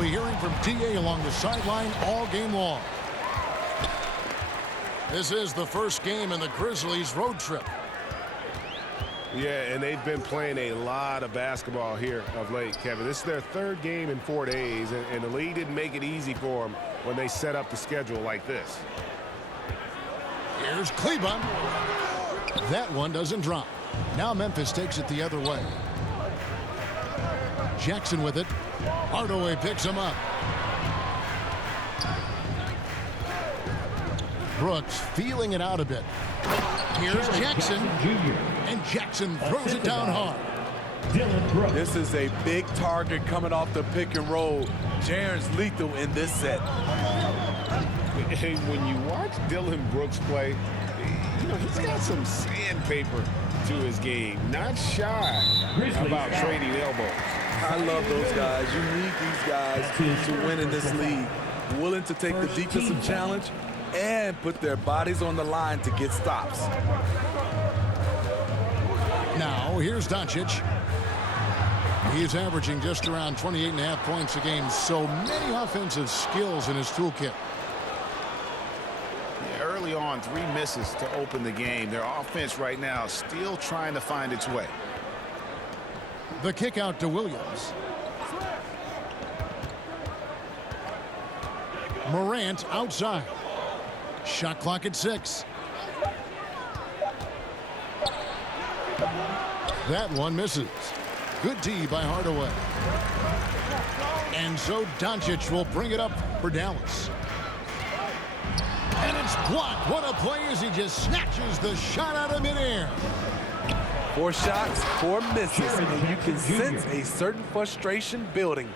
be hearing from D.A. along the sideline all game long. This is the first game in the Grizzlies' road trip. Yeah, and they've been playing a lot of basketball here of late, Kevin. This is their third game in 4 days, and the league didn't make it easy for them when they set up the schedule like this. Here's Kleber. That one doesn't drop. Now Memphis takes it the other way. Jackson with it. Hardaway picks him up. Brooks feeling it out a bit. Here's Jackson. And Jackson throws it down hard. This is a big target coming off the pick and roll. Jaren's lethal in this set. Hey, when you watch Dillon Brooks play, you know, he's got some sandpaper to his game. Not shy about trading elbows. I love those guys. You need these guys to win in this league. Willing to take the defensive challenge and put their bodies on the line to get stops. Now, here's Doncic. He's averaging just around 28.5 points a game. So many offensive skills in his toolkit. Yeah, early on, 3 misses to open the game. Their offense right now still trying to find its way. The kick out to Williams. Morant outside. Shot clock at 6. That one misses. Good D by Hardaway. And so Doncic will bring it up for Dallas. And it's blocked. What a play as he just snatches the shot out of midair. 4 shots, 4 misses, and you can sense a certain frustration building.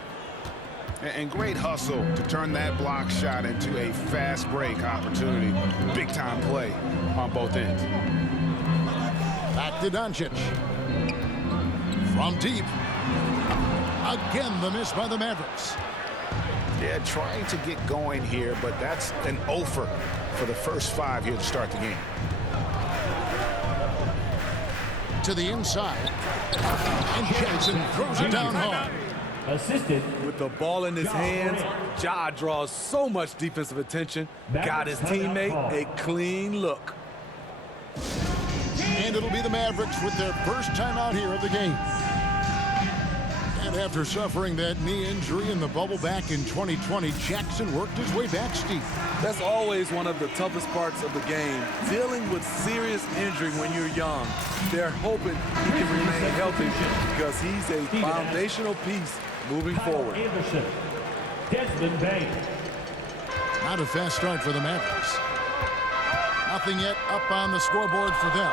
And great hustle to turn that block shot into a fast break opportunity. Big time play on both ends. Back to Doncic. From deep. Again, the miss by the Mavericks. Yeah, trying to get going here, but that's an offer for the first 5 here to start the game. To the inside. And Jackson throws it down hard. Assisted. With the ball in his hands, Ja draws so much defensive attention. Got his teammate a clean look. And it'll be the Mavericks with their first time out here of the game. And after suffering that knee injury in the bubble back in 2020, Jackson worked his way back steep. That's always one of the toughest parts of the game, dealing with serious injury when you're young. They're hoping he can remain healthy because he's a foundational piece moving forward. Anderson. Desmond Bain. Not a fast start for the Mavericks. Nothing yet up on the scoreboard for them.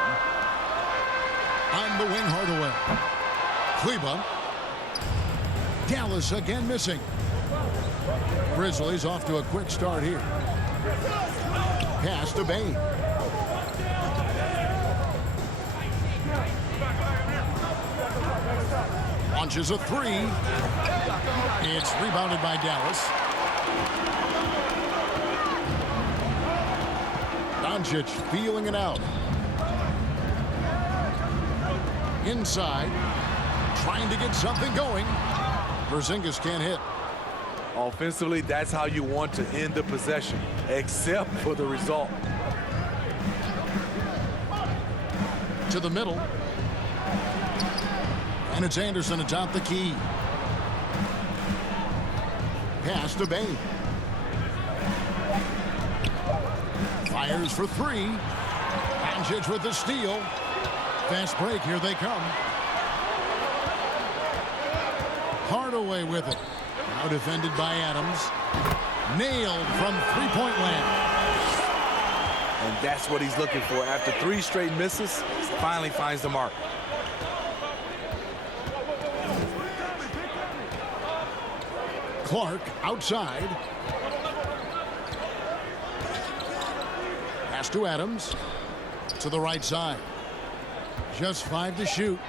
On the wing, Hardaway. Kleber. Dallas again missing. Grizzlies off to a quick start here. Pass to Bain. Launches a 3. It's rebounded by Dallas. Doncic feeling it out. Inside. Trying to get something going. Porzingis can't hit. Offensively, that's how you want to end the possession, except for the result. To the middle. And it's Anderson atop the key. Pass to Bain. Fires for 3. Doncic with the steal. Fast break, here they come. Hardaway with it. Now defended by Adams. Nailed from three-point land. And that's what he's looking for. After 3 straight misses, finally finds the mark. Clark outside. Pass to Adams. To the right side. Just 5 to shoot.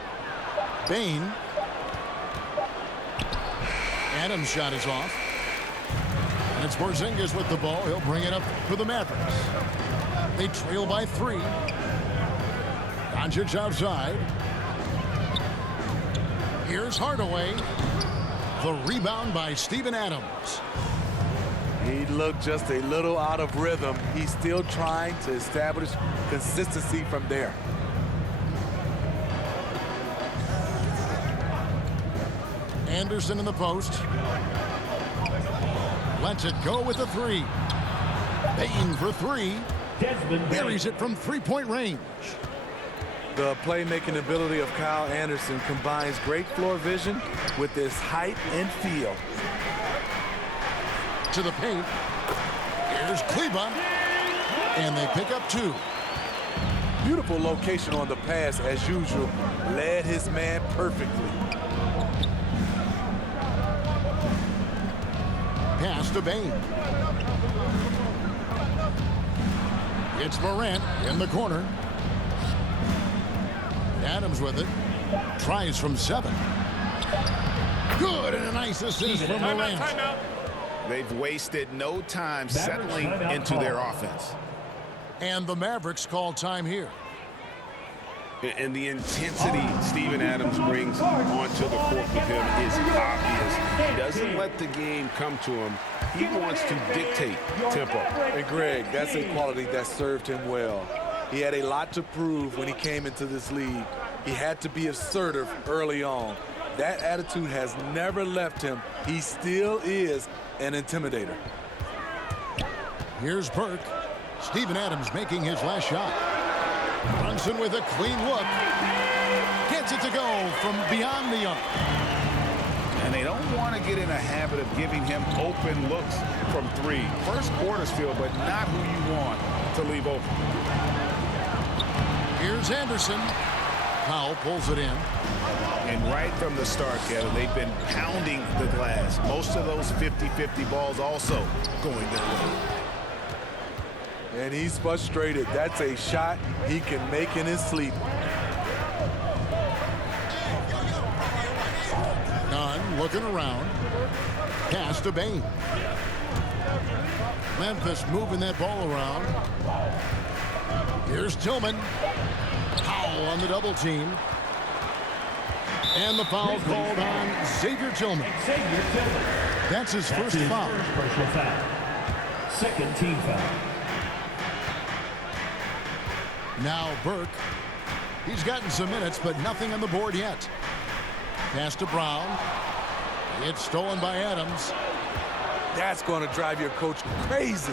Bain. Adams' shot is off. And it's Porzingis with the ball. He'll bring it up for the Mavericks. They trail by 3. Doncic outside. Here's Hardaway. The rebound by Steven Adams. He looked just a little out of rhythm. He's still trying to establish consistency from there. Anderson in the post. Lets it go with the three. Bane for three. Desmond Buries Bain. it from three-point range. The playmaking ability of Kyle Anderson combines great floor vision with his height and feel. To the paint. Here's Kleba. And they pick up two. Beautiful location on the pass as usual. Led his man perfectly. Pass to Bane. It's Morant in the corner. Adams with it. Tries from 7. Good, and a nice assist from Morant. They've wasted no time settling into their offense. And the Mavericks call time here. And the intensity Steven Adams brings onto the court with him is obvious. He doesn't let the game come to him. He wants to dictate tempo. And Greg, that's a quality that served him well. He had a lot to prove when he came into this league. He had to be assertive early on. That attitude has never left him. He still is an intimidator. Here's Burke. Steven Adams making his last shot. Brunson with a clean look. Gets it to go from beyond the arc. And they don't want to get in a habit of giving him open looks from 3. First quarters feel, but not who you want to leave open. Here's Anderson. Powell pulls it in. And right from the start, Kevin, they've been pounding the glass. Most of those 50-50 balls also going their way. And he's frustrated. That's a shot he can make in his sleep. Nunn looking around. Pass to Bane. Memphis moving that ball around. Here's Tillman. Powell on the double team. And the foul called on Xavier Tillman. Xavier Tillman. That's his first his foul. first personal foul. Second team foul. Now Burke. He's gotten some minutes, but nothing on the board yet. Pass to Brown. It's stolen by Adams. That's going to drive your coach crazy.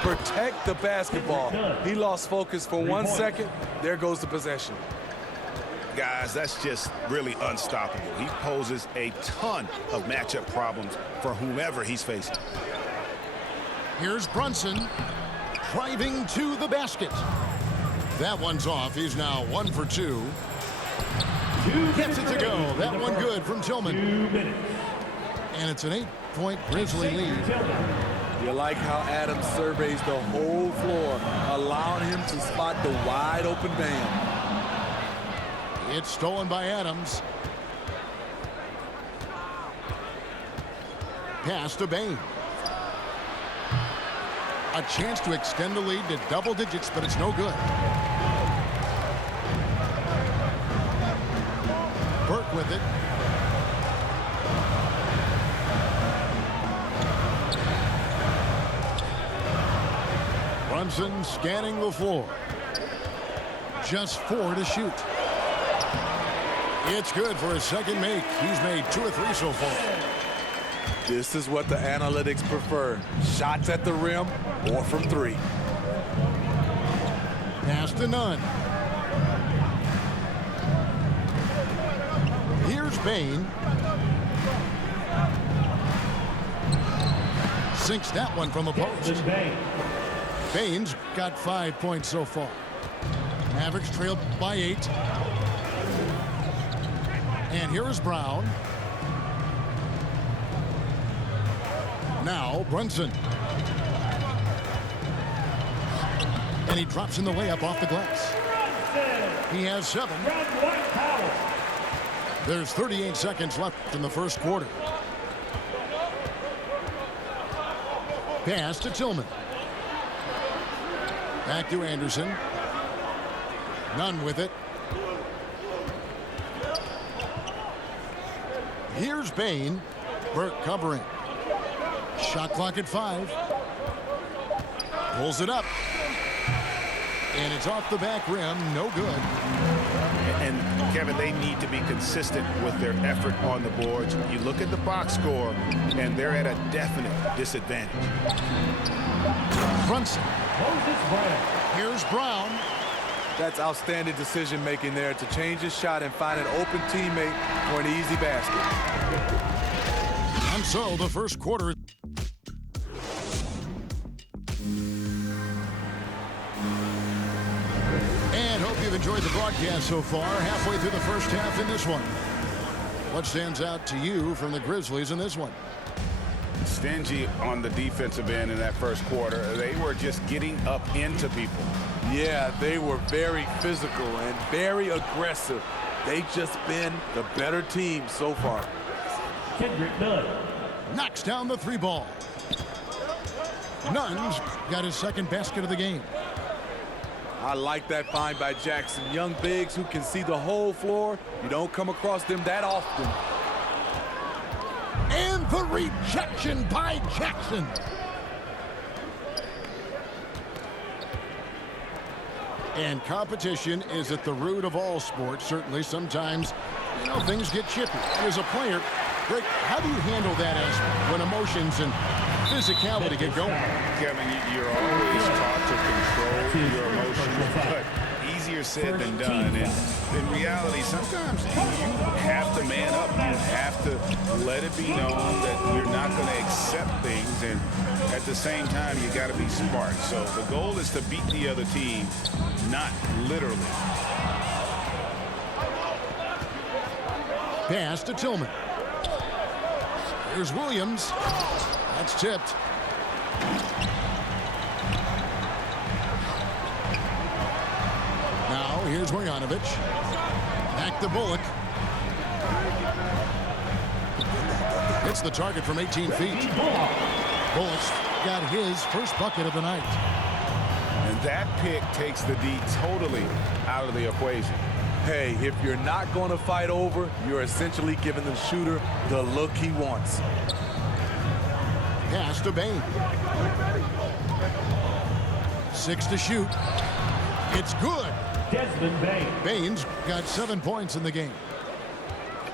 Protect the basketball. He lost focus for 1 second. There goes the possession. Guys, that's just really unstoppable. He poses a ton of matchup problems for whomever he's facing. Here's Brunson. Driving to the basket. That one's off. He's now 1 for 2. Gets it to go. That one good from Tillman. 2 minutes. And it's an 8-point Grizzly lead. You like how Adams surveys the whole floor, allowing him to spot the wide open man. It's stolen by Adams. Pass to Bane. A chance to extend the lead to double digits, but it's no good. Burke with it. Brunson scanning the floor. Just 4 to shoot. It's good for his second make. He's made 2 or 3 so far. This is what the analytics prefer. Shots at the rim or from 3. Pass to Nunn. Here's Bane. Sinks that one from the post. Desmond Bain. Bane's got 5 points so far. Mavericks trailed by 8. And here is Brown. Now Brunson. And he drops in the layup off the glass. He has 7. There's 38 seconds left in the first quarter. Pass to Tillman. Back to Anderson. Nunn with it. Here's Bane. Burke covering. Shot clock at 5. Pulls it up. And it's off the back rim. No good. And, Kevin, they need to be consistent with their effort on the boards. You look at the box score, and they're at a definite disadvantage. Brunson. Moses Brown. Here's Brown. That's outstanding decision-making there to change his shot and find an open teammate for an easy basket. And so the first quarter. And hope you've enjoyed the broadcast so far. Halfway through the first half in this one. What stands out to you from the Grizzlies in this one? Stingy on the defensive end in that first quarter. They were just getting up into people. Yeah, they were very physical and very aggressive. They've just been the better team so far. Kendrick Nunn. Knocks down the 3 ball. Nunn's got his second basket of the game. I like that find by Jackson. Young bigs who can see the whole floor. You don't come across them that often. And the rejection by Jackson. And competition is at the root of all sports. Certainly sometimes, things get chippy. As a player, Greg, how do you handle that aspect when emotions and physicality get going? Kevin, you're always taught to control your emotions, but easier said than done. And in reality, sometimes you have to man up. You have to let it be known that you're not going to accept things. And at the same time, you got to be smart. So the goal is to beat the other team, not literally. Pass to Tillman. Here's Williams. That's tipped. Now here's Marjanovic. Back to Bullock. Hits the target from 18 feet. Bullock's got his first bucket of the night. And that pick takes the D totally out of the equation. Hey, if you're not going to fight over, you're essentially giving the shooter the look he wants. Pass to Bane. 6 to shoot. It's good. Desmond Bane. Bane's got 7 points in the game.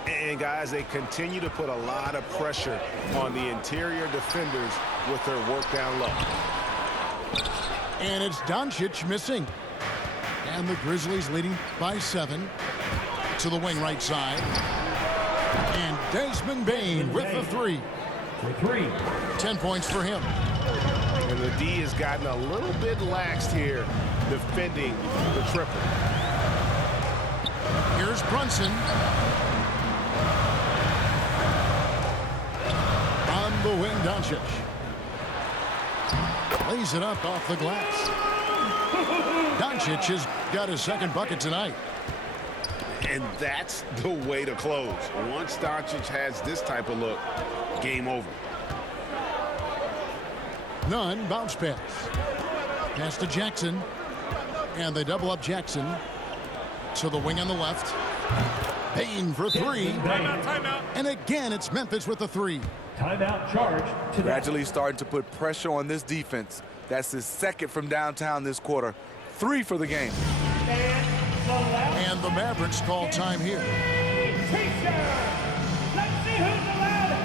And, guys, they continue to put a lot of pressure on the interior defenders with their work down low. And it's Doncic missing. And the Grizzlies leading by 7 to the wing right side. And Desmond Bane with the 3. For 3. 10 points for him. And the D has gotten a little bit laxed here defending the triple. Here's Brunson. On the wing, Doncic. Lays it up off the glass. Doncic has got his second bucket tonight. And that's the way to close. Once Doncic has this type of look, game over. Nunn, bounce pass. Pass to Jackson. And they double up Jackson to the wing on the left. Bane for 3. Timeout. And again, it's Memphis with the 3. Timeout charge to Gradually starting to put pressure on this defense. That's his second from downtown this quarter. 3 for the game. And the Mavericks call time here. Let's see who's allowed it.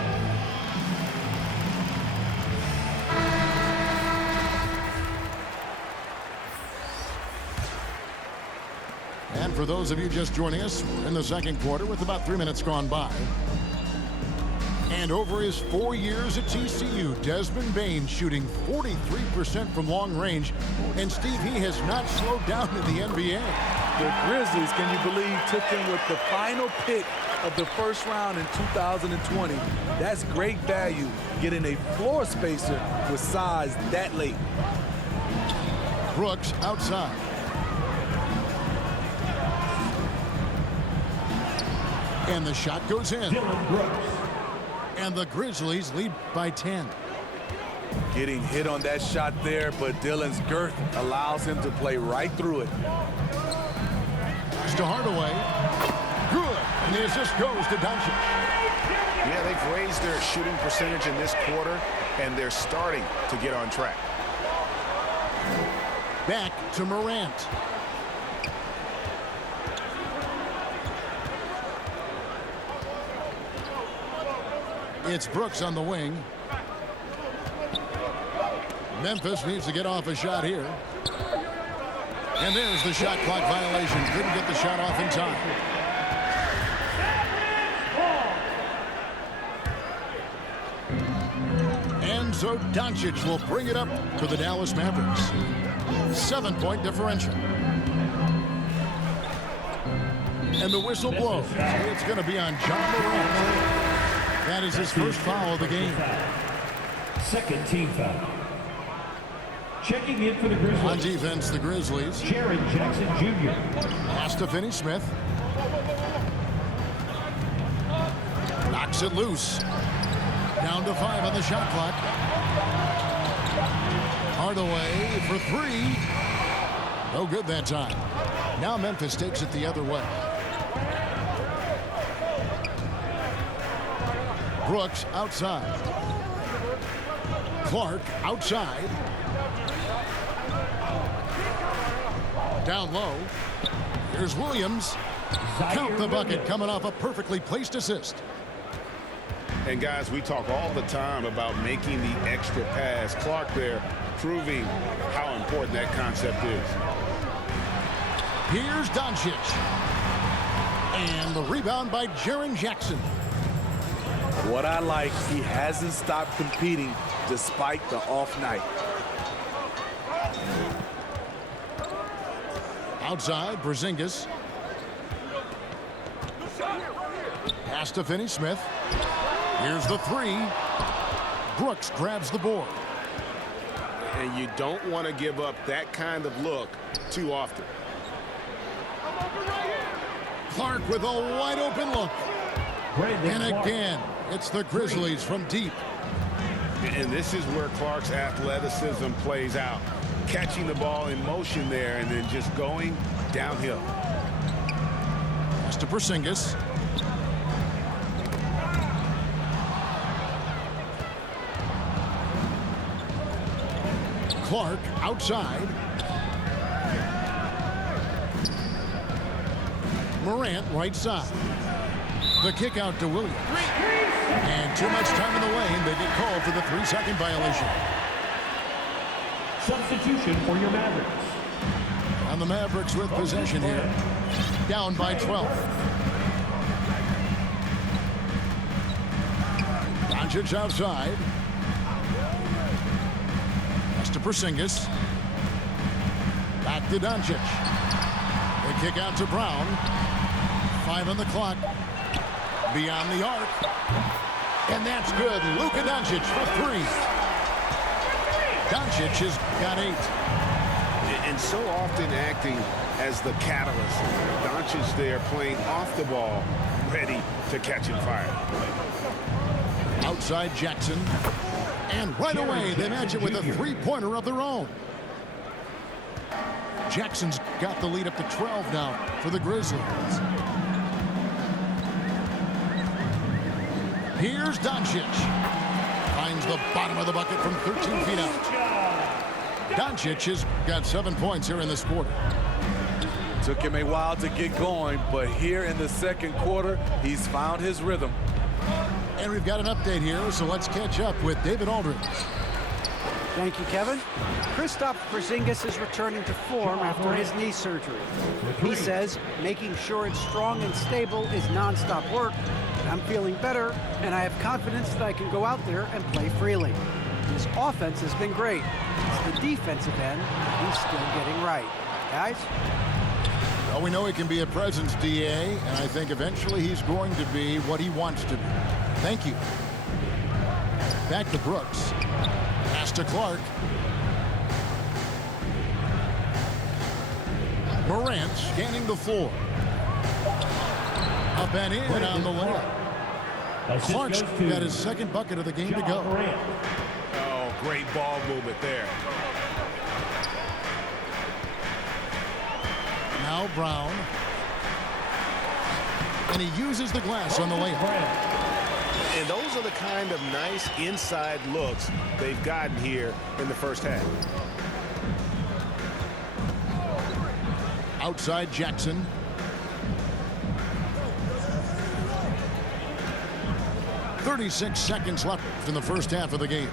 And for those of you just joining us, we're in the second quarter with about 3 minutes gone by. And over his 4 years at TCU, Desmond Bane shooting 43% from long range. And Steve, he has not slowed down in the NBA. The Grizzlies, can you believe, took him with the final pick of the first round in 2020. That's great value, getting a floor spacer with size that late. Brooks outside. And the shot goes in. Dylan Brooks. And the Grizzlies lead by 10. Getting hit on that shot there, but Dylan's girth allows him to play right through it. To Hardaway. Good. And the assist goes to Doncic. Yeah, they've raised their shooting percentage in this quarter, and they're starting to get on track. Back to Morant. It's Brooks on the wing. Memphis needs to get off a shot here. And there's the shot clock violation. Couldn't get the shot off in time. And so Doncic will bring it up for the Dallas Mavericks. 7-point differential. And the whistle blows. It's going to be on John Morant. That is his first foul of the game. Second team foul. Checking in for the Grizzlies. On defense, the Grizzlies. Jaren Jackson Jr. Pass to Finney-Smith. Knocks it loose. Down to 5 on the shot clock. Hardaway for 3. No good that time. Now Memphis takes it the other way. Brooks outside. Clark outside. Down low. Here's Williams. Count the bucket, coming off a perfectly placed assist. And guys, we talk all the time about making the extra pass. Clark there proving how important that concept is. Here's Doncic. And the rebound by Jaren Jackson. What I like, he hasn't stopped competing despite the off night. Outside, Porzingis. Pass to Finney-Smith. Here's the 3. Brooks grabs the board. And you don't want to give up that kind of look too often. Clark with a wide open look. And again, it's the Grizzlies from deep. And this is where Clark's athleticism plays out. Catching the ball in motion there and then just going downhill. Pass to Porzingis. Clark outside. Morant right side. The kick out to Williams. And too much time in the lane. They get called for the 3-second violation. Substitution for your Mavericks. And the Mavericks with possession here. Down by 12. Doncic outside. Pass to Porzingis. Back to Doncic. The kick out to Brown. 5 on the clock. Beyond the arc. And that's good. Luka Doncic for 3. Doncic has got 8. And so often acting as the catalyst. Doncic there playing off the ball, ready to catch and fire. Outside Jackson. And right away they match it with a 3-pointer of their own. Jackson's got the lead up to 12 now for the Grizzlies. Here's Doncic. Finds the bottom of the bucket from 13 feet out. Doncic has got 7 points here in this quarter. Took him a while to get going, but here in the second quarter, he's found his rhythm. And we've got an update here, so let's catch up with David Aldridge. Thank you, Kevin. Kristaps Porzingis is returning to form after his knee surgery. He says making sure it's strong and stable is nonstop work. I'm feeling better, and I have confidence that I can go out there and play freely. His offense has been great. It's the defensive end he's still getting right. Guys? Well, we know he can be a presence, DA, and I think eventually he's going to be what he wants to be. Thank you. Back to Brooks. Pass to Clark. Morant scanning the floor. Up and in on the layup. Clark's got his second bucket of the game to go. Oh, great ball movement there. Now Brown. And he uses the glass on the layup. And those are the kind of nice inside looks they've gotten here in the first half. Outside Jackson. .36 seconds left in the first half of the game.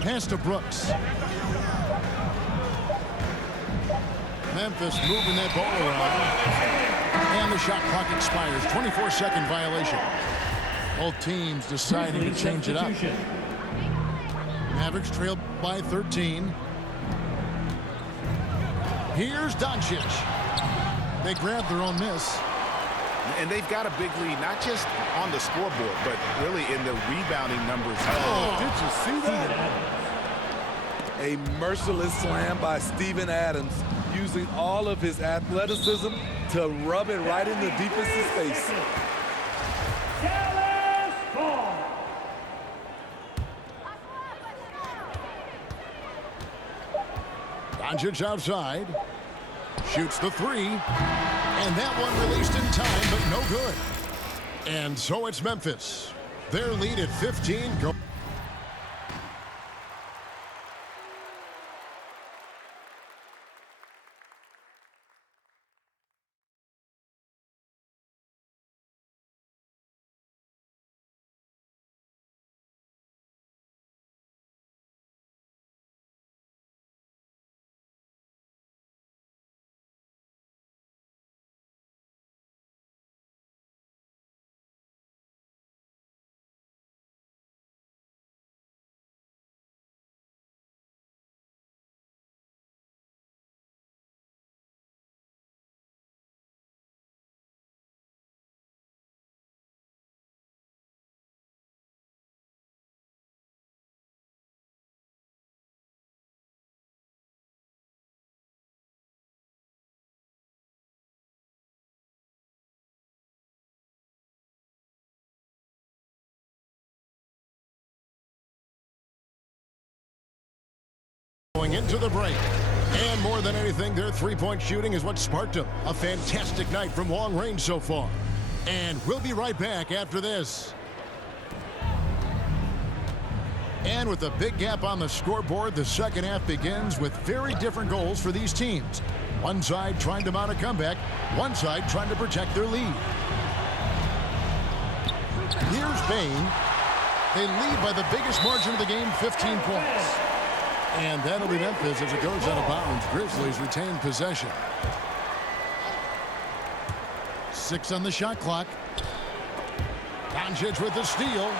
Pass to Brooks. Memphis moving that ball around. And the shot clock expires. 24-second violation. Both teams deciding to change it up. Mavericks trail by 13. Here's Doncic. They grab their own miss. And they've got a big lead, not just on the scoreboard, but really in the rebounding numbers. Oh, did you see that? A merciless slam by Steven Adams, using all of his athleticism to rub it right in the defense's face. Doncic outside. Shoots the three. And that one released in time, but no good. And so it's Memphis. Their lead at 15. Going into the break. And more than anything, their three-point shooting is what sparked them. A fantastic night from long range so far. And we'll be right back after this. And with a big gap on the scoreboard, the second half begins with very different goals for these teams. One side trying to mount a comeback, one side trying to protect their lead. Here's Bane. They lead by the biggest margin of the game, 15 points. And that'll be Memphis as it goes out of bounds. Grizzlies retain possession. 6 on the shot clock. Doncic with the steal.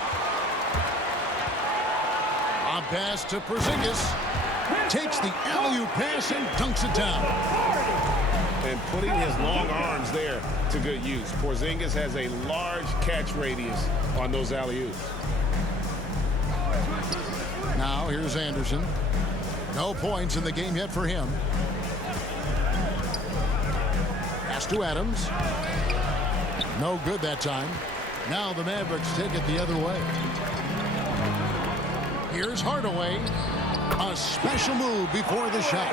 A pass to Porzingis. Takes the alley-oop pass and dunks it down. And putting his long arms there to good use. Porzingis has a large catch radius on those alley-oops. Now here's Anderson. No points in the game yet for him. Pass to Adams. No good that time. Now the Mavericks take it the other way. Here's Hardaway. A special move before the shot.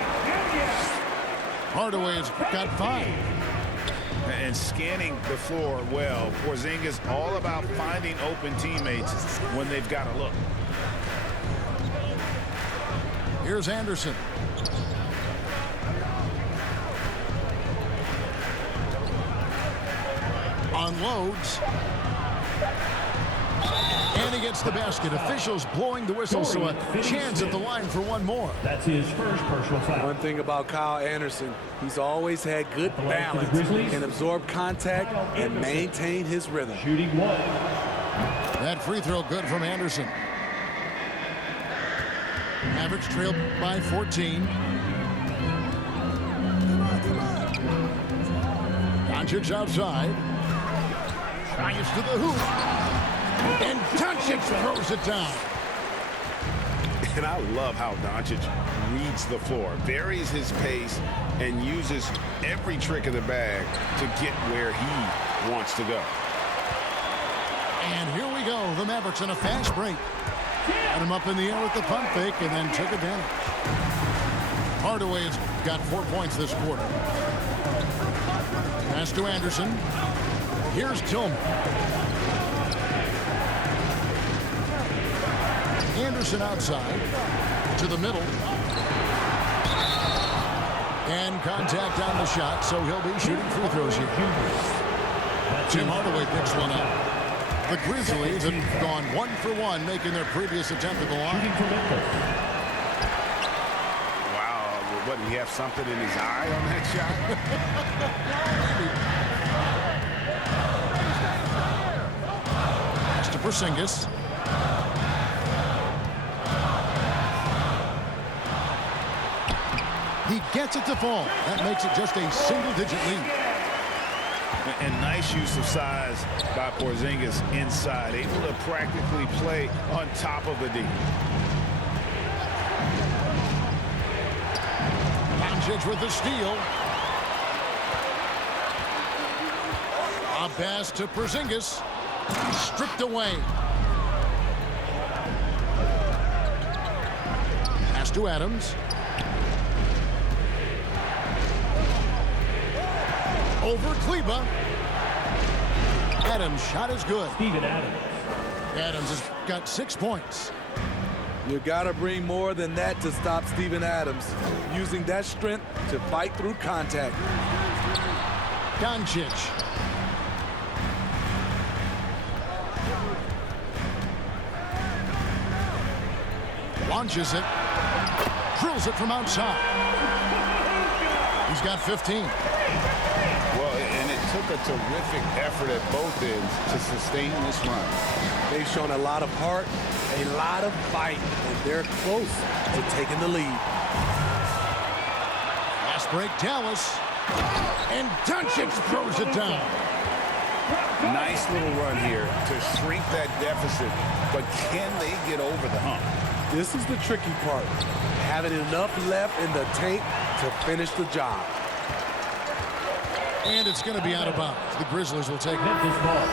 Hardaway's got 5. And scanning the floor well. Porzingis all about finding open teammates when they've got a look. Here's Anderson. Unloads. And he gets the basket. Officials blowing the whistle, so a chance at the line for one more. That's his first personal foul. One thing about Kyle Anderson, he's always had good balance, can absorb contact and maintain his rhythm. Shooting 1. That free throw good from Anderson. Mavericks trail by 14. Doncic outside. Drives to the hoop. And Doncic throws it down. And I love how Doncic reads the floor, varies his pace, and uses every trick in the bag to get where he wants to go. And here we go. The Mavericks in a fast break. Got him up in the air with the pump fake and then took advantage. Hardaway's got 4 points this quarter. Pass to Anderson. Here's Tillman. Anderson outside to the middle. And contact on the shot, so he'll be shooting free throws here. Tim Hardaway picks one up. The Grizzlies have gone 1 for 1, making their previous attempt at the line. Wow, what, did he have something in his eye on that shot? Pass to Porzingis. He gets it to fall. That makes it just a single-digit lead. And nice use of size by Porzingis inside, able to practically play on top of the D. Doncic with the steal. A pass to Porzingis. Stripped away. Pass to Adams. Over Kleber. Adams' shot is good. Steven Adams. Adams has got 6 points. You got to bring more than that to stop Steven Adams, using that strength to fight through contact. Doncic. Launches it. Drills it from outside. He's got 15. Well, and it took a terrific effort at both ends to sustain this run. They've shown a lot of heart, a lot of fight, and they're close to taking the lead. Fast break, Dallas. And Doncic throws it down. Nice little run here to shrink that deficit, but can they get over the hump? This is the tricky part, having enough left in the tank to finish the job. And it's going to be out of bounds. The Grizzlies will take it. Memphis ball.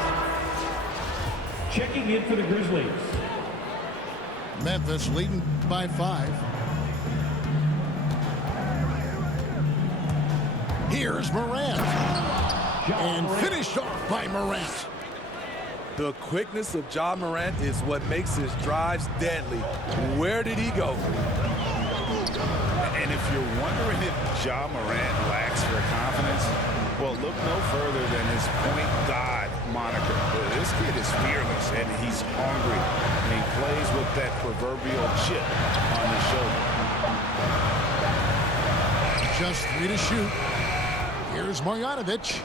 Checking in for the Grizzlies. Memphis leading by 5. Here's Morant. And finished off by Morant. The quickness of Ja Morant is what makes his drives deadly. Where did he go? And if you're wondering if Ja Morant lacks for confidence, well, look no further than his point guard moniker. This kid is fearless, and he's hungry. And he plays with that proverbial chip on his shoulder. Just 3 to shoot. Here's Marjanovic.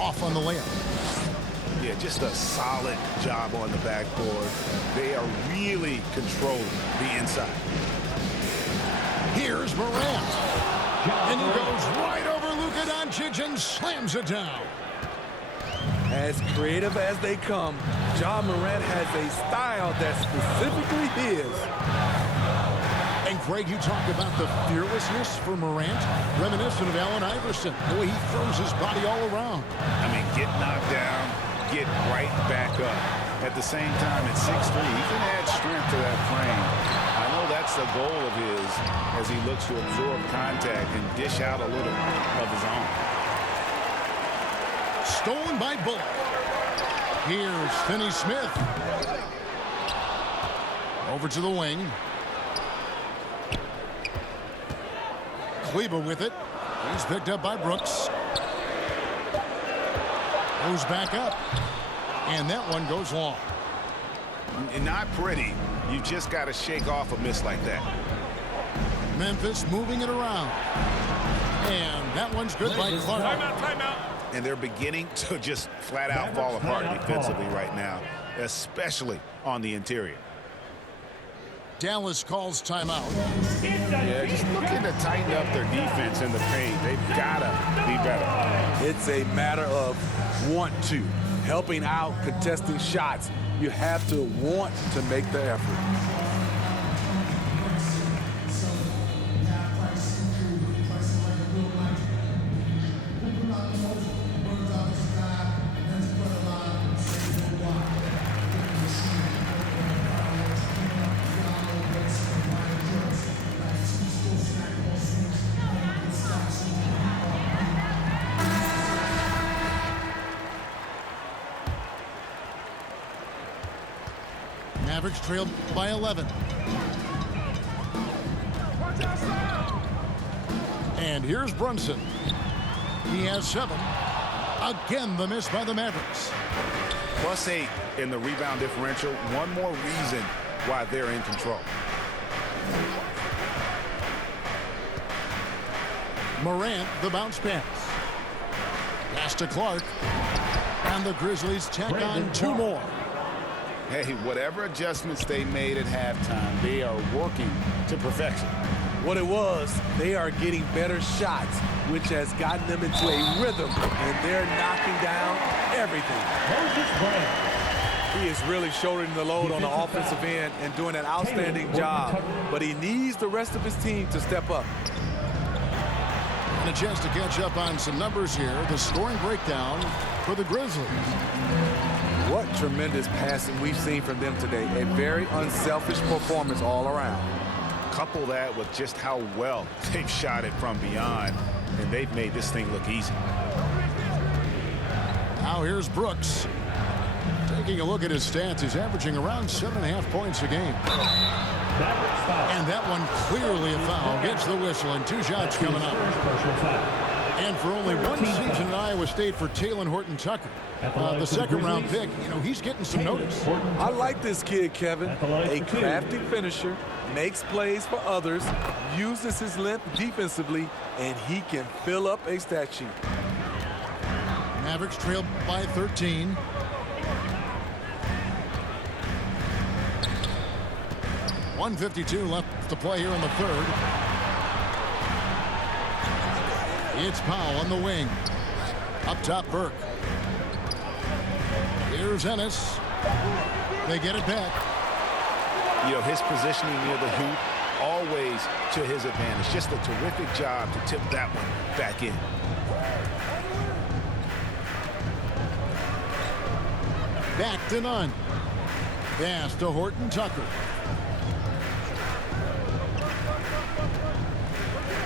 Off on the layup. Yeah, just a solid job on the backboard. They are really controlling the inside. Here's Morant. And he goes right over Luka Doncic and slams it down. As creative as they come, Ja Morant has a style that's specifically his. And Greg, you talk about the fearlessness for Morant, reminiscent of Allen Iverson, the way he throws his body all around. I mean, get knocked down, get right back up. At the same time, at 6'3", he can add strength to that frame. I know that's the goal of his as he looks to absorb contact and dish out a little of his own. Stolen by Bullock. Here's Finney Smith. Over to the wing. Kleber with it. He's picked up by Brooks. Goes back up. And that one goes long. Not pretty. You just got to shake off a miss like that. Memphis moving it around. And that one's good by Clark. Timeout. And they're beginning to just flat out fall apart defensively right now, especially on the interior. Dallas calls timeout. Yeah, just looking to tighten up their defense in the paint. They've got to be better. It's a matter of want to. Helping out, contesting shots. You have to want to make the effort. Mavericks trail by 11. And here's Brunson. He has 7. Again, the miss by the Mavericks. +8 in the rebound differential. One more reason why they're in control. Morant, the bounce pass. Pass to Clark. And the Grizzlies tack on 2 more. Hey, whatever adjustments they made at halftime, they are working to perfection. What it was, they are getting better shots, which has gotten them into a rhythm, and they're knocking down everything. He is really shouldering the load on the offensive end and doing an outstanding job, but he needs the rest of his team to step up. And a chance to catch up on some numbers here. The scoring breakdown for the Grizzlies. What tremendous passing we've seen from them today. A very unselfish performance all around. Couple that with just how well they've shot it from beyond, and they've made this thing look easy. Now here's Brooks. Taking a look at his stats, he's averaging around 7.5 points a game. And that one clearly a foul. Gets the whistle and 2 shots coming up. And for only 1 season in Iowa State for Talen Horton-Tucker, the second-round pick, he's getting some notice. I like this kid, Kevin. A crafty finisher, makes plays for others, uses his length defensively, and he can fill up a stat sheet. Mavericks trail by 13. .152 left to play here in the third. It's Powell on the wing. Up top, Burke. Here's Ennis. They get it back. His positioning near the hoop, always to his advantage. Just a terrific job to tip that one back in. Back to none. Pass to Horton-Tucker.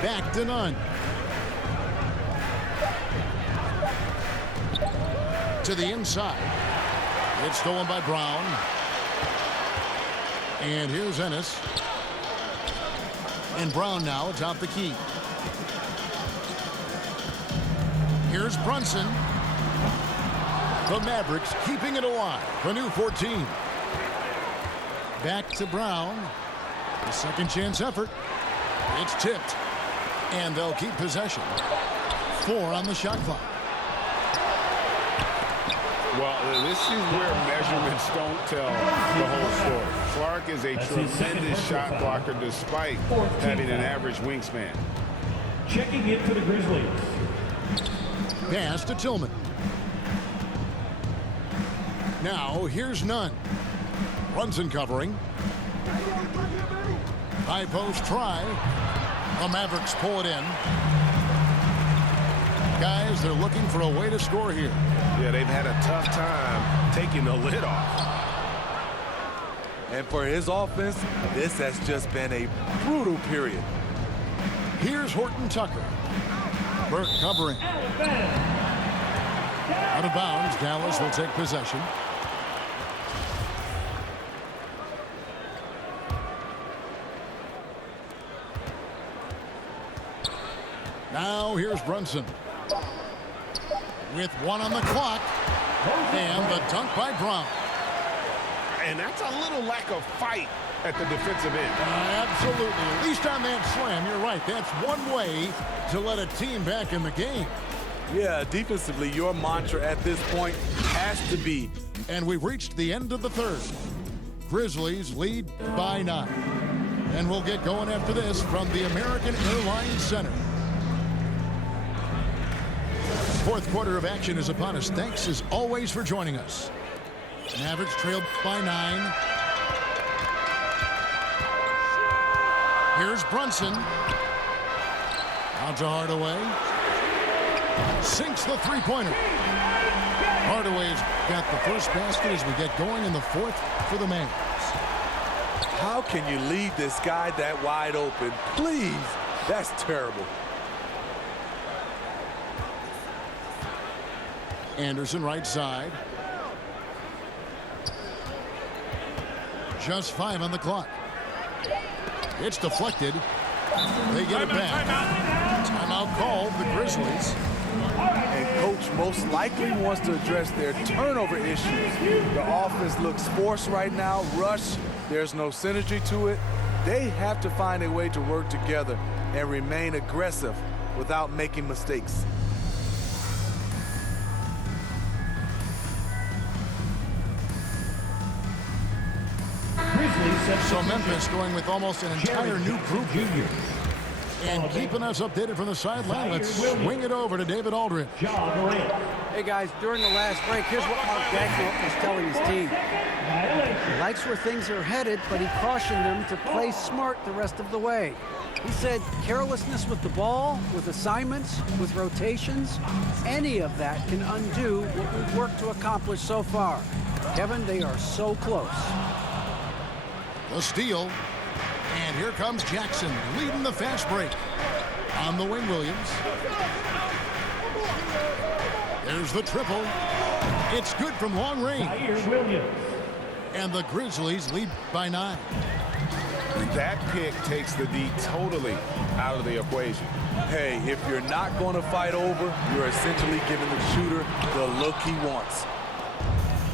Back to none. To the inside. It's stolen by Brown. And here's Ennis. And Brown now atop the key. Here's Brunson. The Mavericks keeping it alive. The new 14. Back to Brown. The second chance effort. It's tipped. And they'll keep possession. 4 on the shot clock. Well, this is where measurements don't tell the whole story. Clark is a tremendous shot blocker despite having an average wingspan. Checking in for the Grizzlies. Pass to Tillman. Now here's Nunn. Brunson covering. High post try. The Mavericks pull it in. Guys, they're looking for a way to score here. Yeah, they've had a tough time taking the lid off. And for his offense, this has just been a brutal period. Here's Horton-Tucker. Burke covering. Out of bounds, Dallas will take possession. Now here's Brunson. With 1 on the clock. And the dunk by Brown. And that's a little lack of fight at the defensive end. Absolutely. At least on that slam, you're right. That's one way to let a team back in the game. Yeah, defensively, your mantra at this point has to be. And we've reached the end of the third. Grizzlies lead by 9. And we'll get going after this from the American Airlines Center. Fourth quarter of action is upon us. Thanks as always for joining us. Mavericks trail by 9. Here's Brunson. Out to Hardaway. Sinks the three-pointer. Hardaway's got the first basket as we get going in the fourth for the Mavs. How can you leave this guy that wide open? Please, that's terrible. Anderson right side. Just 5 on the clock. It's deflected. They get it back. Timeout called, the Grizzlies. And coach most likely wants to address their turnover issues. The offense looks forced right now, rush. There's no synergy to it. They have to find a way to work together and remain aggressive without making mistakes. So Memphis going with almost an entire new group. And keeping us updated from the sideline, let's swing it over to David Aldridge. Hey guys, during the last break, here's what Mark Daigneault was telling his team. He likes where things are headed, but he cautioned them to play smart the rest of the way. He said carelessness with the ball, with assignments, with rotations, any of that can undo what we've worked to accomplish so far. Kevin, they are so close. The steal. And here comes Jackson leading the fast break. On the wing, Williams. There's the triple. It's good from long range. And the Grizzlies lead by 9. That pick takes the D totally out of the equation. Hey, if you're not going to fight over, you're essentially giving the shooter the look he wants.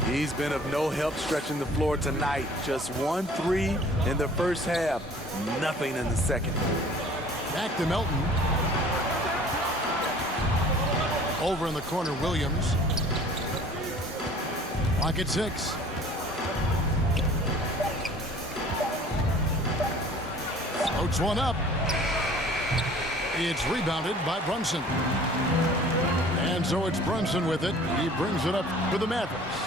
He's been of no help stretching the floor tonight. Just 1 3 in the first half. Nothing in the second. Back to Melton. Over in the corner, Williams. Clock at 6. Floats one up. It's rebounded by Brunson. And so it's Brunson with it. He brings it up for the Mavericks.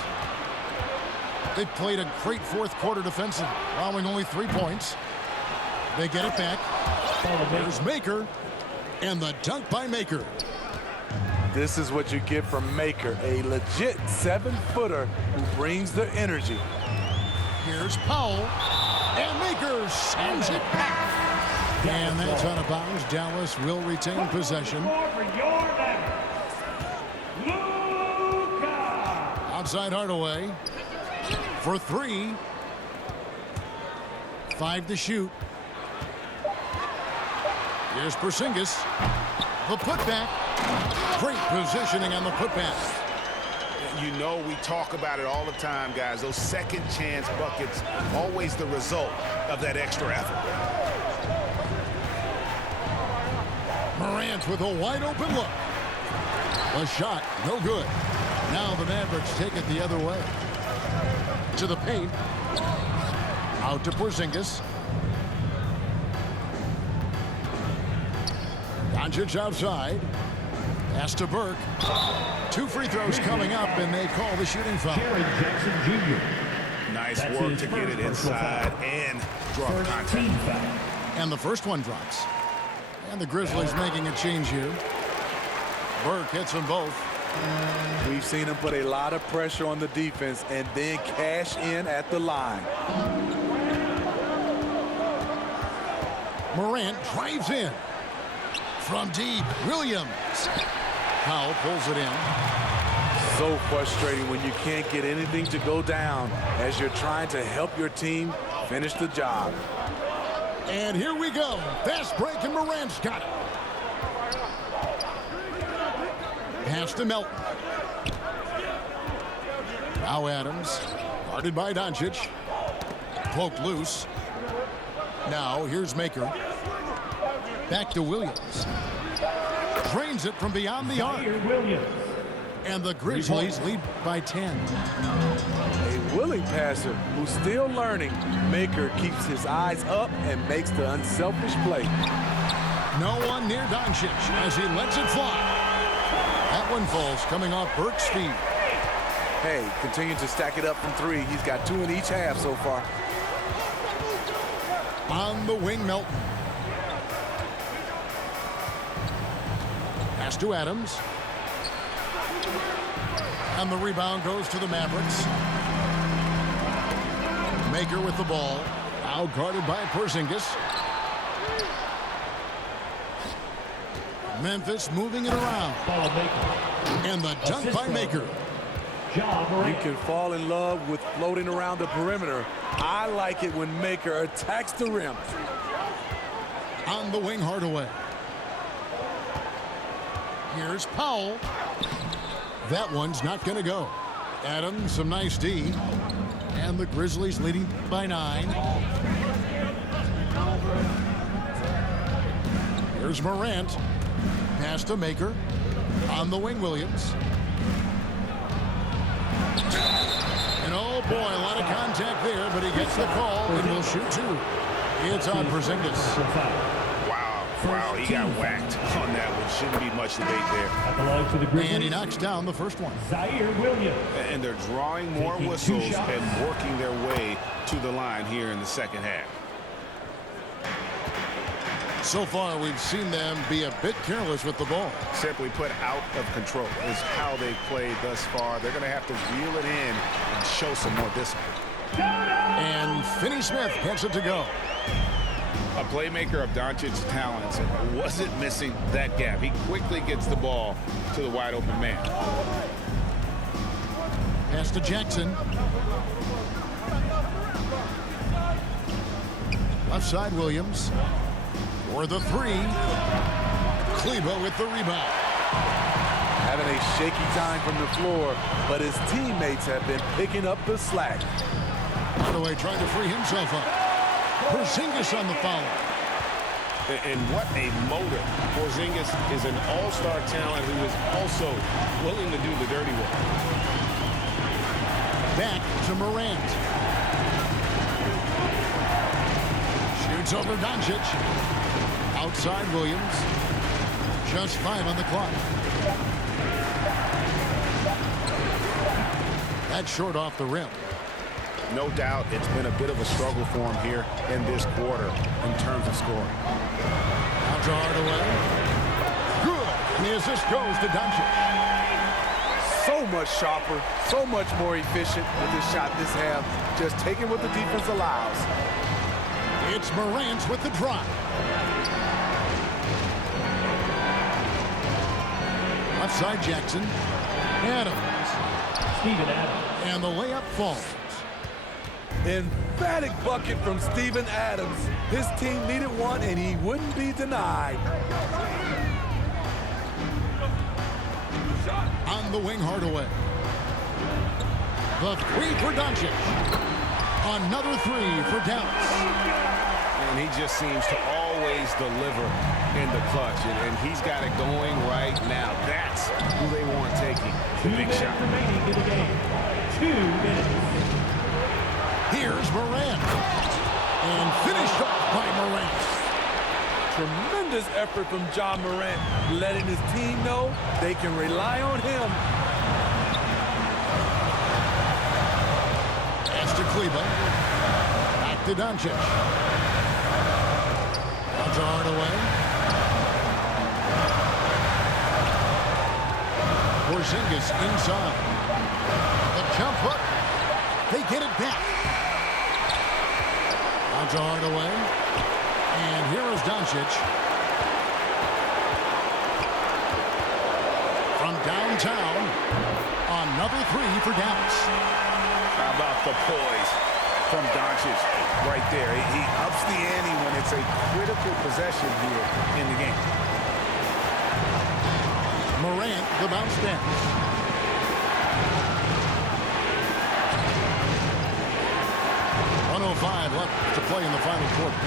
They played a great fourth quarter defensive, allowing only 3 points. They get it back. There's Maker, and the dunk by Maker. This is what you get from Maker, a legit 7-footer who brings the energy. Here's Powell, and Maker sends it back. And that's out of bounds. Dallas will retain possession. Outside Hardaway. For 3. 5 to shoot. Here's Porzingis. The putback. Great positioning on the putback. You know, we talk about it all the time, guys. Those second chance buckets, always the result of that extra effort. Morant with a wide open look. A shot, no good. Now the Mavericks take it the other way. To the paint. Out to Porzingis. Doncic outside. Pass to Burke. 2 free throws coming up, and they call the shooting foul. Jackson Jr. Nice work to get it inside and draw contact. And the first one drops. And the Grizzlies making a change here. Burke hits them both. We've seen him put a lot of pressure on the defense and then cash in at the line. Morant drives in. From deep, Williams. Powell pulls it in. So frustrating when you can't get anything to go down as you're trying to help your team finish the job. And here we go. Fast break, and Morant's got it. Pass to Melton. Now Adams, guarded by Doncic. Poked loose. Now here's Maker. Back to Williams. Drains it from beyond the arc. And the Grizzlies lead by 10. A willing passer who's still learning. Maker keeps his eyes up and makes the unselfish play. No one near Doncic as he lets it fly. That one falls coming off Burke's feet. Hey, continue to stack it up from 3. He's got 2 in each half so far. On the wing, Melton. Pass to Adams. And the rebound goes to the Mavericks. Maker with the ball. Now guarded by Porzingis. Memphis moving it around. And the dunk by Maker. Ja Morant. You can fall in love with floating around the perimeter. I like it when Maker attacks the rim. On the wing, Hardaway. Here's Powell. That one's not going to go. Adams, some nice D. And the Grizzlies leading by 9. Here's Morant. Pass to Maker. On the wing, Williams. And oh boy, a lot of contact there, but he gets the call and will shoot 2. It's on Porzingis. Wow, he got whacked on that one. Shouldn't be much debate there. At the line for the Grizzlies, And he knocks down the first one. Zaire Williams. And they're drawing more Taking 2 whistles shots. and working their way to the line here in the second half. So far, we've seen them be a bit careless with the ball. Simply put, out of control is how they've played thus far. They're going to have to reel it in and show some more discipline. And Finney Smith gets it to go. A playmaker of Doncic's talents wasn't missing that gap. He quickly gets the ball to the wide open man. Pass to Jackson. Left side, Williams. For the 3. Kleber with the rebound. Having a shaky time from the floor, but his teammates have been picking up the slack. Hardaway trying to free himself up. Porzingis on the foul. And what a motor. Porzingis is an all-star talent who is also willing to do the dirty work. Back to Morant. Shoots over Doncic. Outside Williams. Just 5 on the clock. That's short off the rim. No doubt it's been a bit of a struggle for him here in this quarter in terms of scoring. Out to Hardaway. Good. And the assist goes to Doncic. So much sharper, so much more efficient with his shot this half. Just taking what the defense allows. It's Morant with the drive. Left side Jackson. Adams. Steven Adams. And the layup falls. Emphatic bucket from Steven Adams. His team needed one, and he wouldn't be denied. On the wing, Hardaway. The 3 for Doncic. Another 3 for Dallas. And he just seems to always deliver in the clutch. And he's got it going right now. That's who they want taking the 2 big minutes shot. remaining in the game. 2 minutes. Here's Morant. And finished off by Morant. Tremendous effort from Ja Morant, letting his team know they can rely on him. Pass to Kleber. Back to Doncic. Out to Hardaway. Porzingis inside. The jump hook. They get it back. Out to Hardaway. And here is Doncic. From downtown, another 3 for Dallas. How about the poise from Doncic right there? He ups the ante when it's a critical possession here in the game. Morant, the bounce back. Left to play in the final quarter.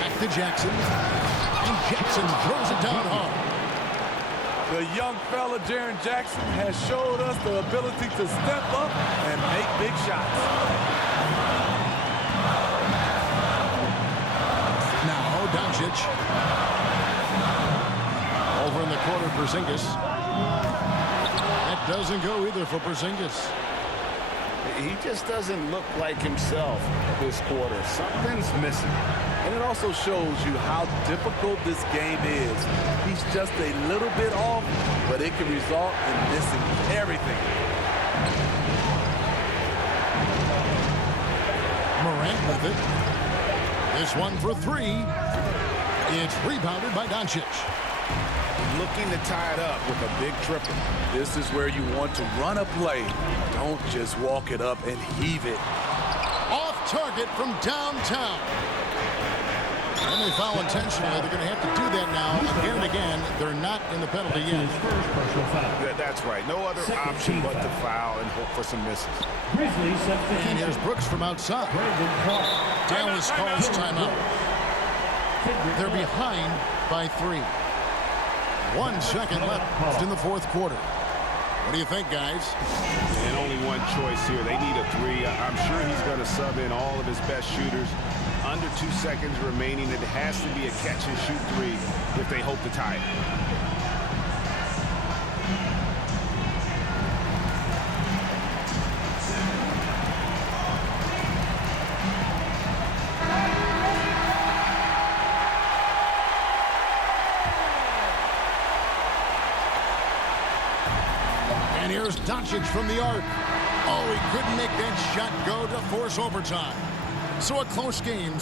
Back to Jackson. And Jackson throws it down hard. The young fella, Jaren Jackson, has showed us the ability to step up and make big shots. Now, Doncic. Over in the corner, Porzingis. That doesn't go either for Porzingis. He just doesn't look like himself this quarter. Something's missing. And it also shows you how difficult this game is. He's just a little bit off, but it can result in missing everything. Morant with it. This one for 3. It's rebounded by Doncic. looking to tie it up with a big triple. This is where you want to run a play. Don't just walk it up and heave it. Off target from downtown. And they foul intentionally. They're going to have to do that now again and again. They're not in the penalty yet. That's right. No other option but to foul and hope for some misses. And here's Brooks from outside. Dallas calls timeout. They're behind by 3. 1 second left in the fourth quarter. What do you think, guys? And only one choice here. They need a 3. I'm sure he's going to sub in all of his best shooters. Under 2 seconds remaining. It has to be a catch-and-shoot 3 if they hope to tie it. And here's Doncic from the arc. Oh, he couldn't make that shot go to force overtime. So a close game.